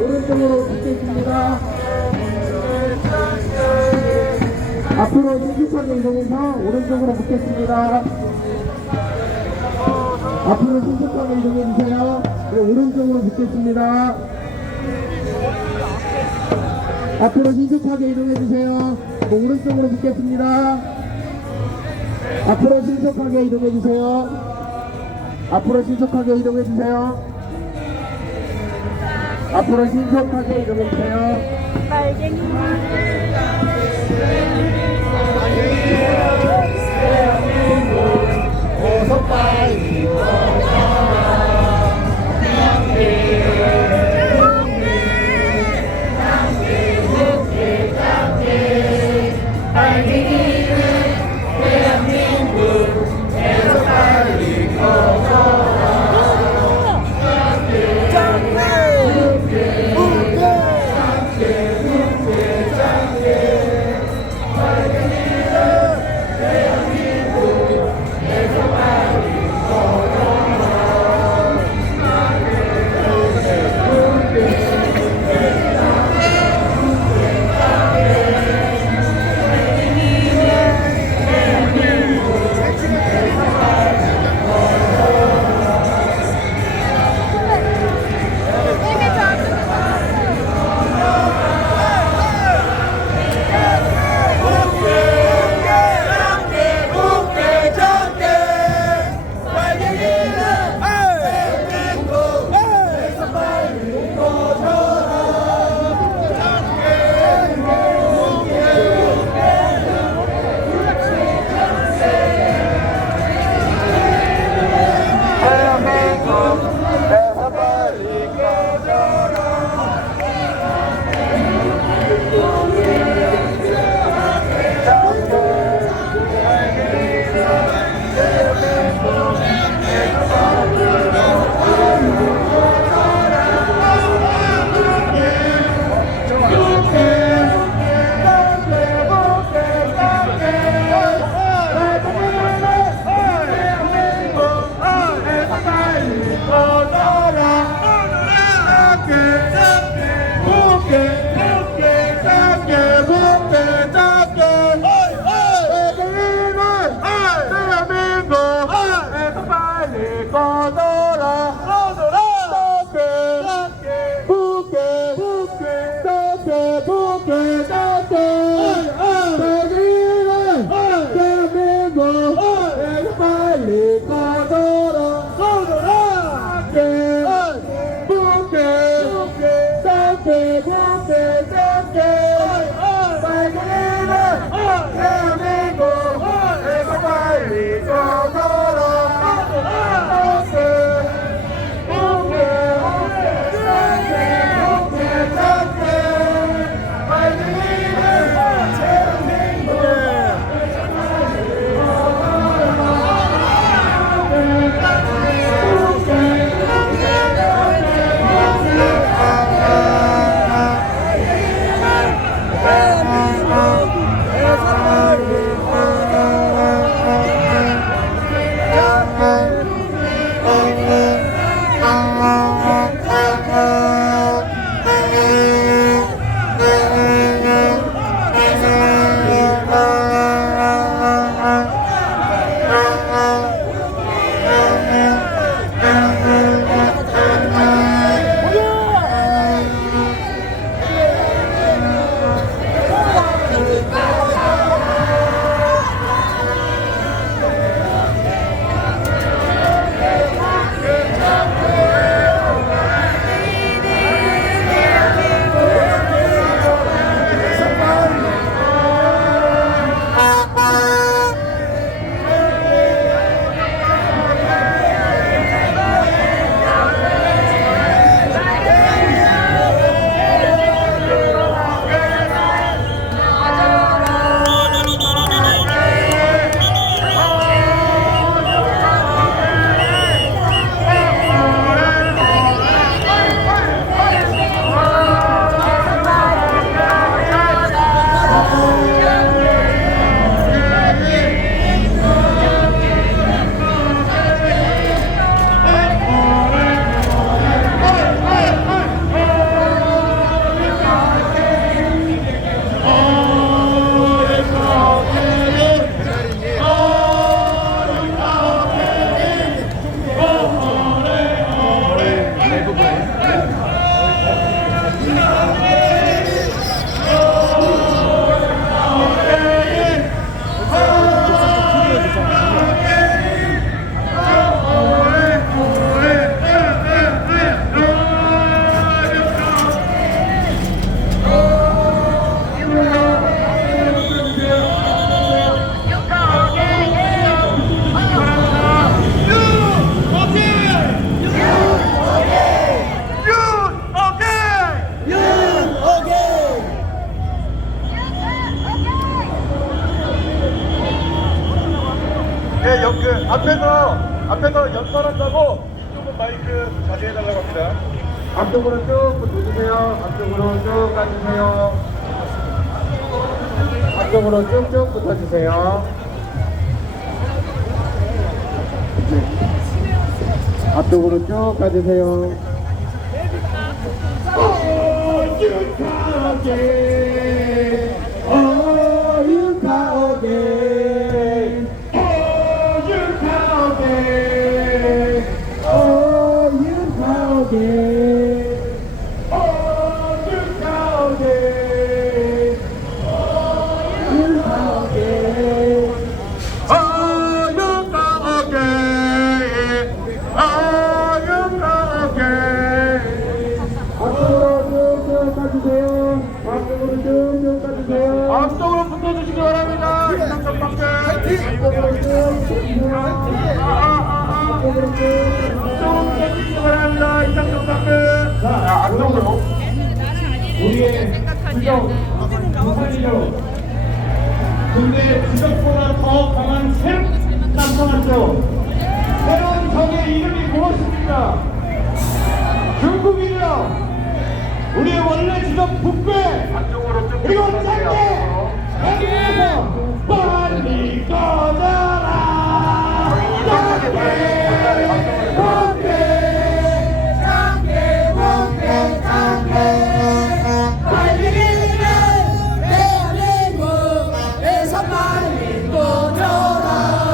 오른쪽으로 붙겠습니다. 앞으로 신속하게 이동해서 오른쪽으로 붙겠습니다. 앞으로 신속하게 이동해주세요. 네, 오른쪽으로 붙겠습니다. 앞으로 신속하게 이동해주세요. 네, 오른쪽으로 붙겠습니다. 앞으로 신속하게 이동해주세요. 앞으로 신속하게 이동해주세요. 앞으로 신속하게 이동해주세요. 빨갱이 어서 빨리 앞에서 연설한다고 조금 마이크 자제해달라고 합니다. 앞쪽으로 쭉 붙어주세요. 앞쪽으로 쭉 가주세요. 앞쪽으로 쭉쭉 붙어주세요. 앞쪽으로 쭉 가주세요. 앞쪽으로 붙어주시기 바랍니다. 이상적 밖에. 앞쪽으로 붙어주시기 바랍니다. 이상적 밖에. 자, 앞쪽으로. 우리의 주적, 무사리로. 근데 주적보다 더 강한 새로 나타났죠. 새로운 적의 이름이 무엇입니까? 중국이죠. 우리의 원래 주적 북괴 그리고 짱게 여기에서 빨리 꺼져라. 짱게 빨리는 대한민국에서 빨리 꺼져라.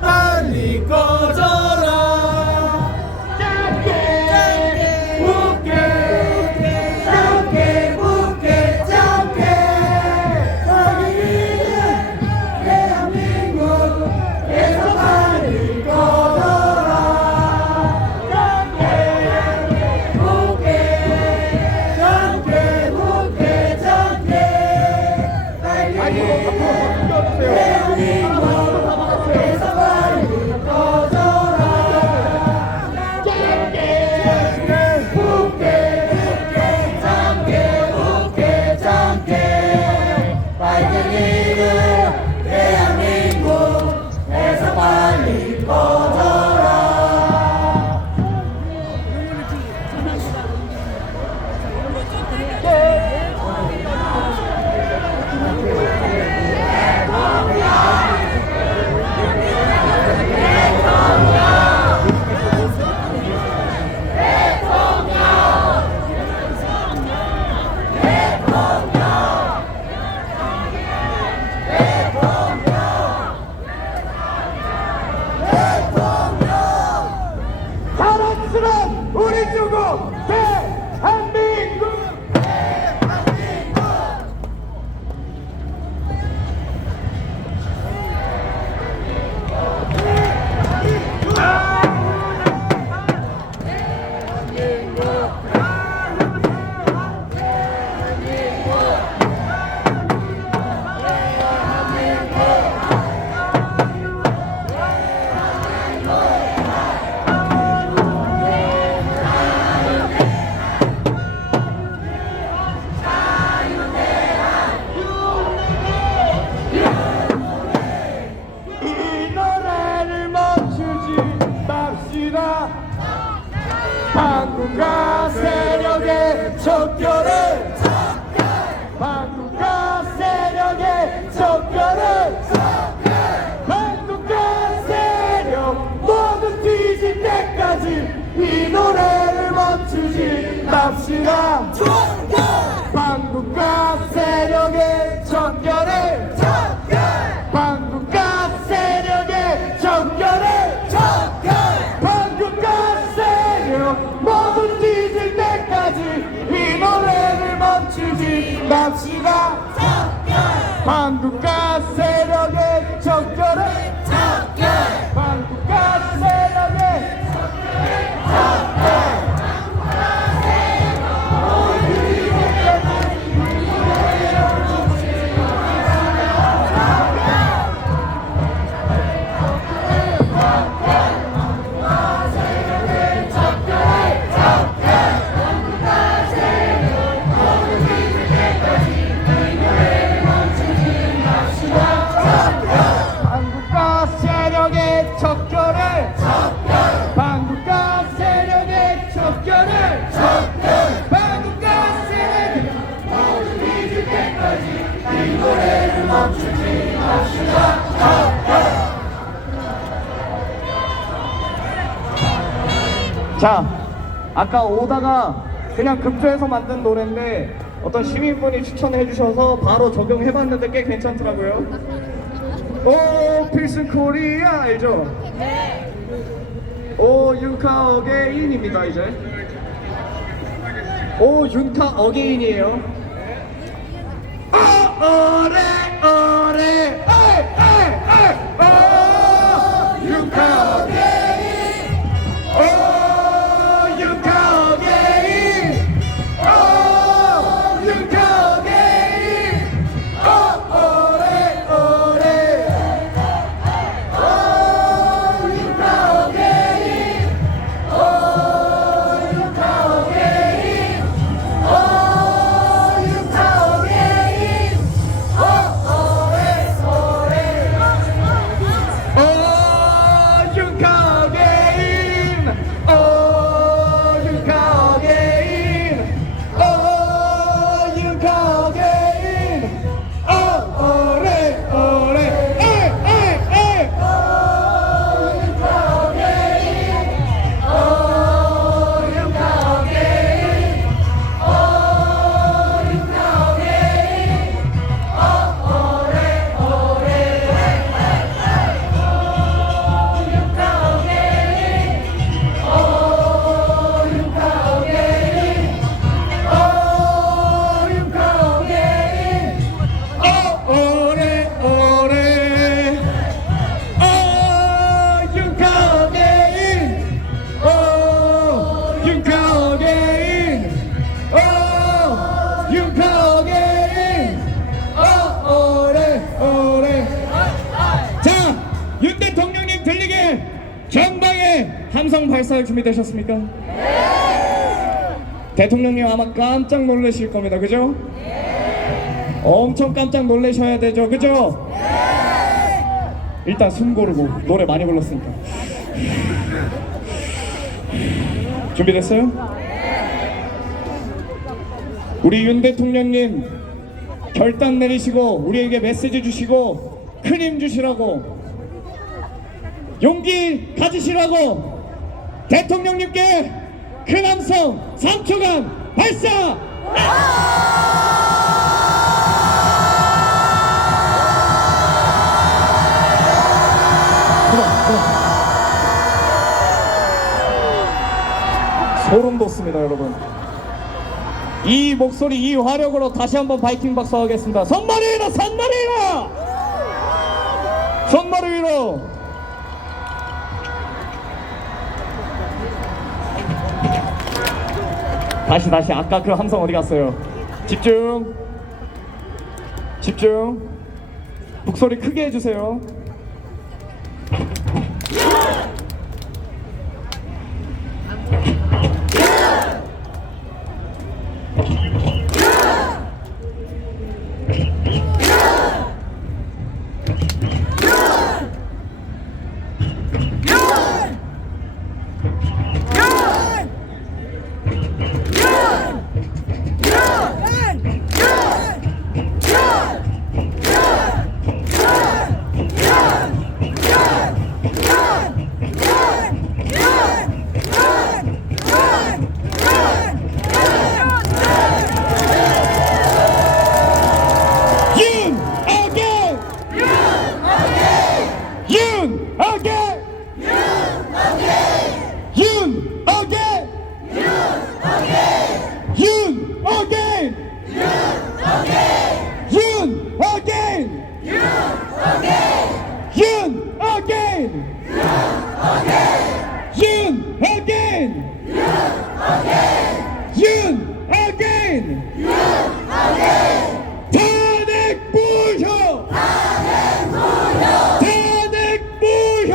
빨리 꺼져라. 짱게 웃게 짱게 웃게 짱게 빨리는 대한민국에서 빨리 꺼져라. 짱게 웃게 짱게 웃게 짱게 빨리는 대한민국 우리 중국 대한민국. 반국가 세력의 척결을 반국가 세력의 척결을 반국가 세력 모두 뒤질 때까지 이 노래를 멈추지 맙시다. 반국가 세력의 척결을 반국가 세력의 척결을 반국가 세력 반국가 세력의 적결을 반국가 세력의 반국가 세력의 적결을 반국가 세력의 적결을 반국가 세력의 잊을 때까지 이 노래를 멈추지 맙시다. 자, 아까 오다가 그냥 급조해서 만든 노래인데 어떤 시민분이 추천해 주셔서 바로 적용해봤는데 꽤 괜찮더라고요. 오 필승 코리아 알죠? 네. 오 윤카 어게인입니다 이제. 오 윤카 어게인이에요. 오래 에이 오 윤카 어게인 오 윤카 어게인 오 윤카 어게인 오 오래 함성 발사할 준비되셨습니까? 네! 대통령님 아마 깜짝 놀라실 겁니다. 그죠? 네! 엄청 깜짝 놀라셔야 되죠. 그죠? 네! 일단 숨 고르고 노래 많이 불렀으니까 준비됐어요? 네! 우리 윤 대통령님 결단 내리시고 우리에게 메시지 주시고 큰 힘 주시라고 용기 가지시라고 대통령님께 큰 함성 3초간 발사! 소름 돋습니다 여러분. 이 목소리 이 화력으로 다시 한번 바이킹 박수 하겠습니다. 손머리 위로 손머리 위로 손머리 위로. 다시 아까 그 함성 어디 갔어요? 집중 목소리 크게 해주세요. 윤 어게인 윤 again. 윤 again. 윤 again. 탄핵 무효. 탄핵 무효.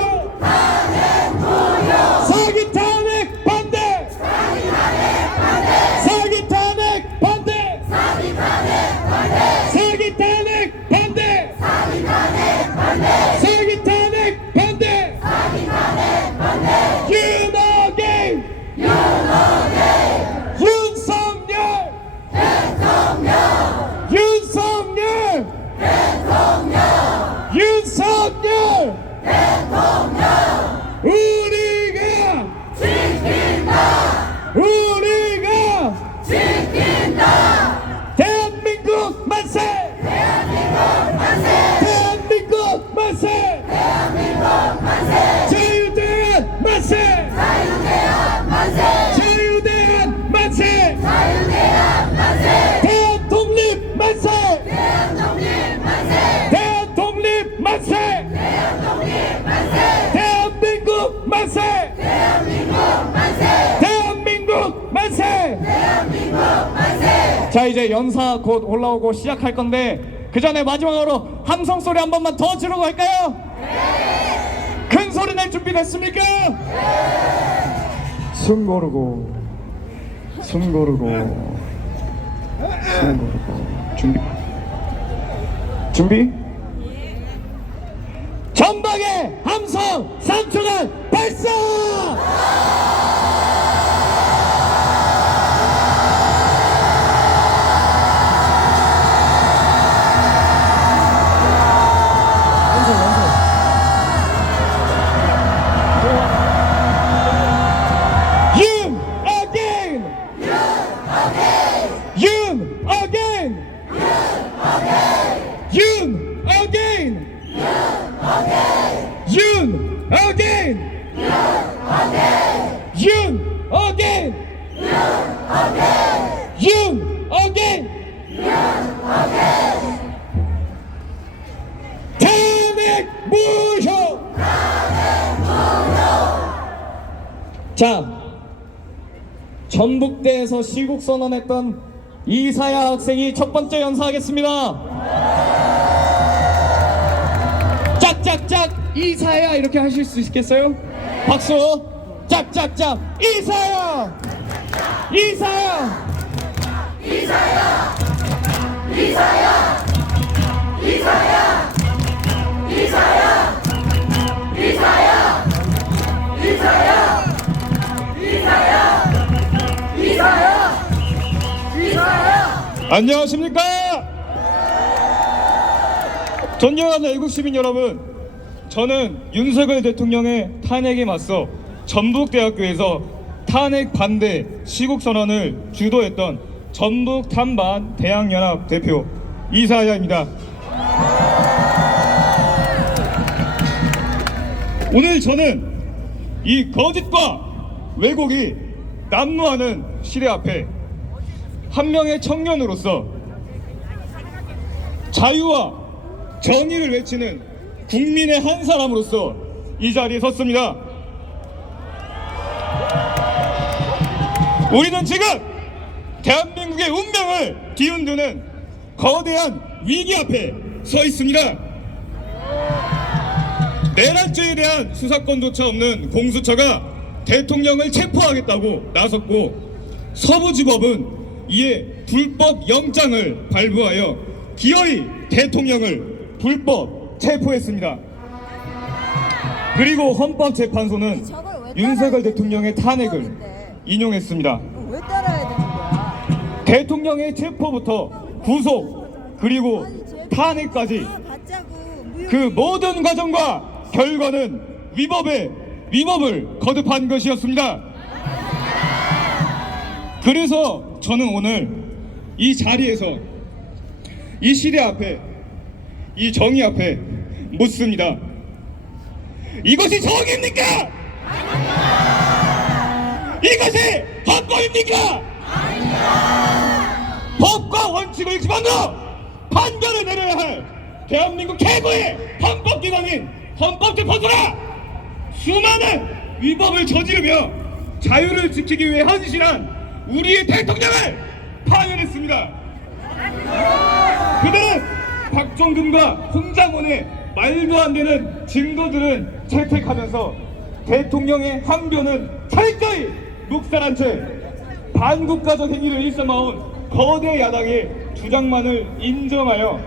사기 탄핵 반대. 사기 탄핵 반대. 사기 탄핵 반대. 사기 탄핵 반대. 윤어게인. 윤석열. 윤석열. 윤석열. 우리가 대한민국 만세! 대한민국 만세! 자유대한 만세! 자유대한 만세! 대한 독립 만세! 대한 독립 만세! 대한민국 만세! 대한민국 만세! 자, 이제 연사 곧 올라오고 시작할 건데 그 전에 마지막으로 함성 소리 한 번만 더 지르고 갈까요? 큰 소리 낼 준비 됐습니까? 숨 고르고 숨 고르고 숨 고르고 준비 전방에 함성 3초간 발사! 윤 again. 윤 again. 윤 again. 윤 again. 윤 again. 윤 again. 탄핵 무효. 자, 전북대에서 시국 선언했던 이사야 학생이 첫 번째 연사하겠습니다. 짝짝짝 이사야 이렇게 하실 수 있겠어요? 박수. 짝짝짝 이사야. 이사야. 이사야. 이사야. 이사야. 이사야. 이사야. 이사야. 안녕하십니까? 존경하는 애국 시민 여러분, 저는 윤석열 대통령의 탄핵에 맞서 전북대학교에서 탄핵 반대 시국선언을 주도했던 전북 탄반 대학연합 대표 이사야입니다. 오늘 저는 이 거짓과 왜곡이 난무하는 시대 앞에 한 명의 청년으로서 자유와 정의를 외치는 국민의 한 사람으로서 이 자리에 섰습니다. 우리는 지금 대한민국의 운명을 뒤흔드는 거대한 위기 앞에 서 있습니다. 내란죄에 대한 수사권조차 없는 공수처가 대통령을 체포하겠다고 나섰고, 서부지법은 이에 불법 영장을 발부하여 기어이 대통령을 불법 체포했습니다. 그리고 헌법재판소는 윤석열 대통령의 탄핵을 인용했습니다. 왜 따라야 되는 거야? 대통령의 체포부터 구속 그리고 탄핵까지 그 모든 과정과 결과는 위법을 거듭한 것이었습니다. 그래서 저는 오늘 이 자리에서 이 시대 앞에, 이 정의 앞에 묻습니다. 이것이 정의입니까? 이것이 헌법입니까? 법과 원칙을 기반으로 판결을 내려야 할 대한민국 최고의 헌법기관인 헌법재판소라 수많은 위법을 저지르며 자유를 지키기 위해 헌신한 우리의 대통령을 파면했습니다. 그들은 박종근과 홍장원의 말도 안 되는 증거들은 채택하면서 대통령의 항변은 철저히 묵살한 채 반국가적 행위를 일삼아온 거대 야당의 주장만을 인정하여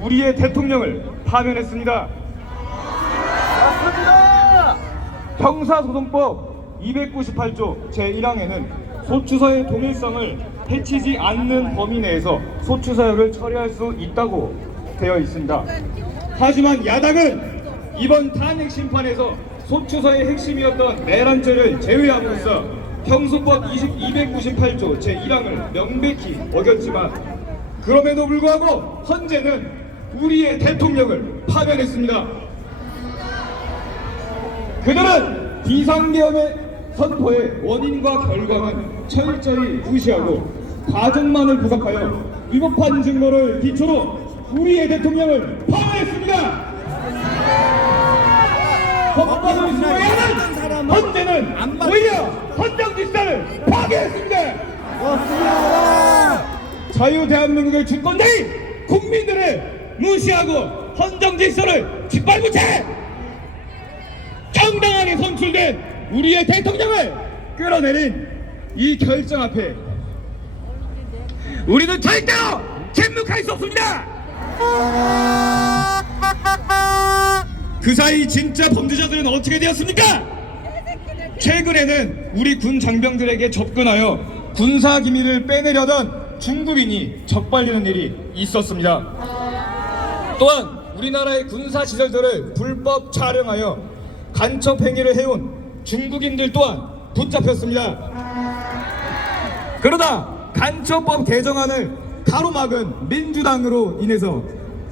우리의 대통령을 파면했습니다. 형사소송법 298조 제1항에는 소추서의 동일성을 해치지 않는 범위 내에서 소추사유를 처리할 수 있다고 되어 있습니다. 하지만 야당은 이번 탄핵 심판에서 소추서의 핵심이었던 내란죄를 제외함으로써 형소법 298조 제1항을 명백히 어겼지만 그럼에도 불구하고 헌재는 우리의 대통령을 파면했습니다. 그들은 비상계엄의 선포의 원인과 결과는 철저히 무시하고 과정만을 부각하여 위법한 증거를 기초로 우리의 대통령을 파면했습니다. 헌법을 수호하는 헌재는 오히려 헌정질서를 파괴했습니다. 자유 대한민국의 주권자인 국민들을 무시하고 헌정질서를 짓밟은 채 정당하게 선출된 우리의 대통령을 끌어내린 이 결정 앞에 우리는 절대로 침묵할 수 없습니다. 그 사이 진짜 범죄자들은 어떻게 되었습니까? 최근에는 우리 군 장병들에게 접근하여 군사 기밀을 빼내려던 중국인이 적발되는 일이 있었습니다. 또한 우리나라의 군사 시설들을 불법 촬영하여 간첩 행위를 해온 중국인들 또한 붙잡혔습니다. 그러나 간첩법 개정안을 가로막은 민주당으로 인해서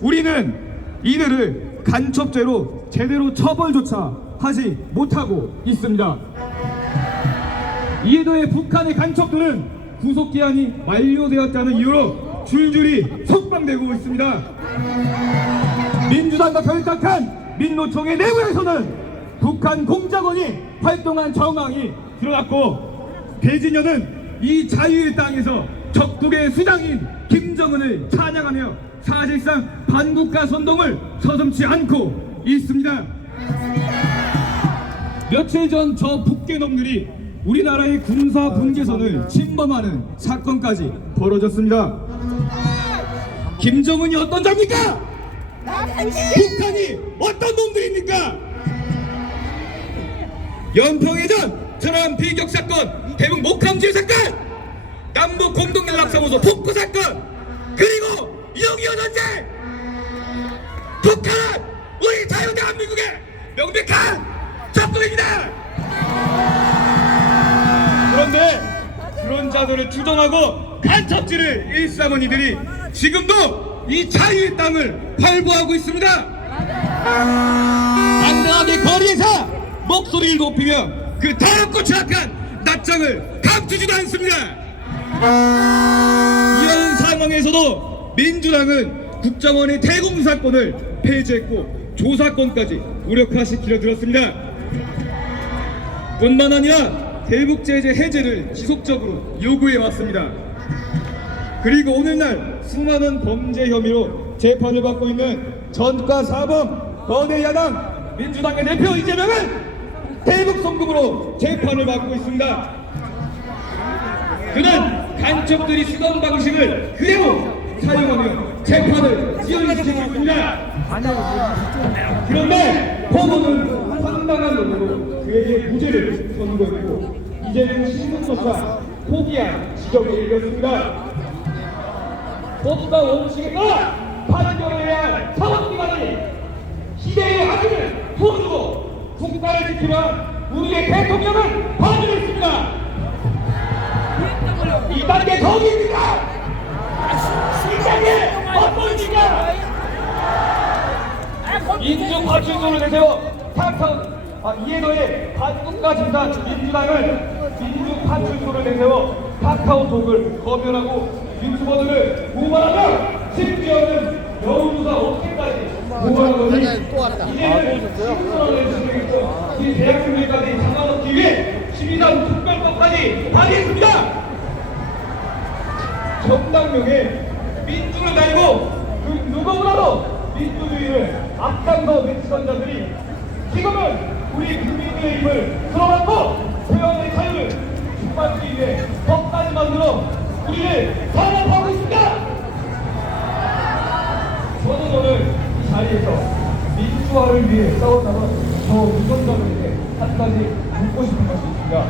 우리는 이들을 간첩죄로 제대로 처벌조차 하지 못하고 있습니다. 이에 더해 북한의 간첩들은 구속기한이 만료되었다는 이유로 줄줄이 석방되고 있습니다. 민주당과 결탁한 민노총의 내부에서는 북한 공작원이 활동한 정황이 드러났고 배진녀는 이 자유의 땅에서 적국의 수장인 김정은을 찬양하며 사실상 반국가 선동을 서슴지 않고 있습니다. 며칠 전 저 북괴놈들이 우리나라의 군사 분계선을 침범하는 사건까지 벌어졌습니다. 김정은이 어떤 자입니까? 북한이 어떤 놈들입니까? 연평해전 트럼프 비격 사건, 대북 목함지휘 사건, 남북 공동연락사무소 폭포 사건, 그리고 6.25 전쟁. 북한은 우리 자유대한민국의 명백한 적국입니다. 그런데 그런 자들을 주동하고 간첩질을 일삼은 이들이 지금도 이 자유의 땅을 활보하고 있습니다. 당당하게 거리에서 목소리를 높이며 그 더럽고 추악한 낯장을 감추지도 않습니다. 이런 상황에서도 민주당은 국정원의 대공사건을 폐지했고 조사권까지 무력화시키려 들었습니다. 뿐만 아니라 대북제재 해제를 지속적으로 요구해 왔습니다. 그리고 오늘날 수많은 범죄 혐의로 재판을 받고 있는 전과 사범 거대 야당 민주당의 대표 이재명은 대북 송금으로 재판을 받고 있습니다. 그는 간첩들이 쓰던 방식을 그대로 사용하며 재판을 지연시키고 있습니다. 그런데 법원은 황당한 놈으로 그에게 무죄를 선고했고 이제는 신분조차 포기한 지경에 이르렀습니다. 법과 원칙에 따라 판결해야 할 사법기관이 시대의 악을 풀어주고 국가를 지키면 우리의 대통령을 파면했습니다. 이 단계 덕입니까? 이 단계 어떠입니까? 인증파출소를 내세워 이에 더해 반국가 집단 민주당을 민주파출소를 내세워 카카오톡을 검열하고 유튜버들을 고발하며 심지어는 여론조사 업체까지 이제는 신선을 진행했고 우리 대학생들까지 잡아먹기 위해 12단 특별법까지 발의했습니다. 정당명에 민주를 달고 그 누구보다도 민주주의를 앞장서 외치던 자들이 지금은 우리 국민들의 힘을 들어받고 표현의 자유를 충만하기 위해 법까지 만들어 우리를 탄압하고 있습니다. 저는 오늘 이 자리에서 민주화를 위해 싸웠다던 저 유권자들에게 한 가지 묻고 싶은 것이 있습니다.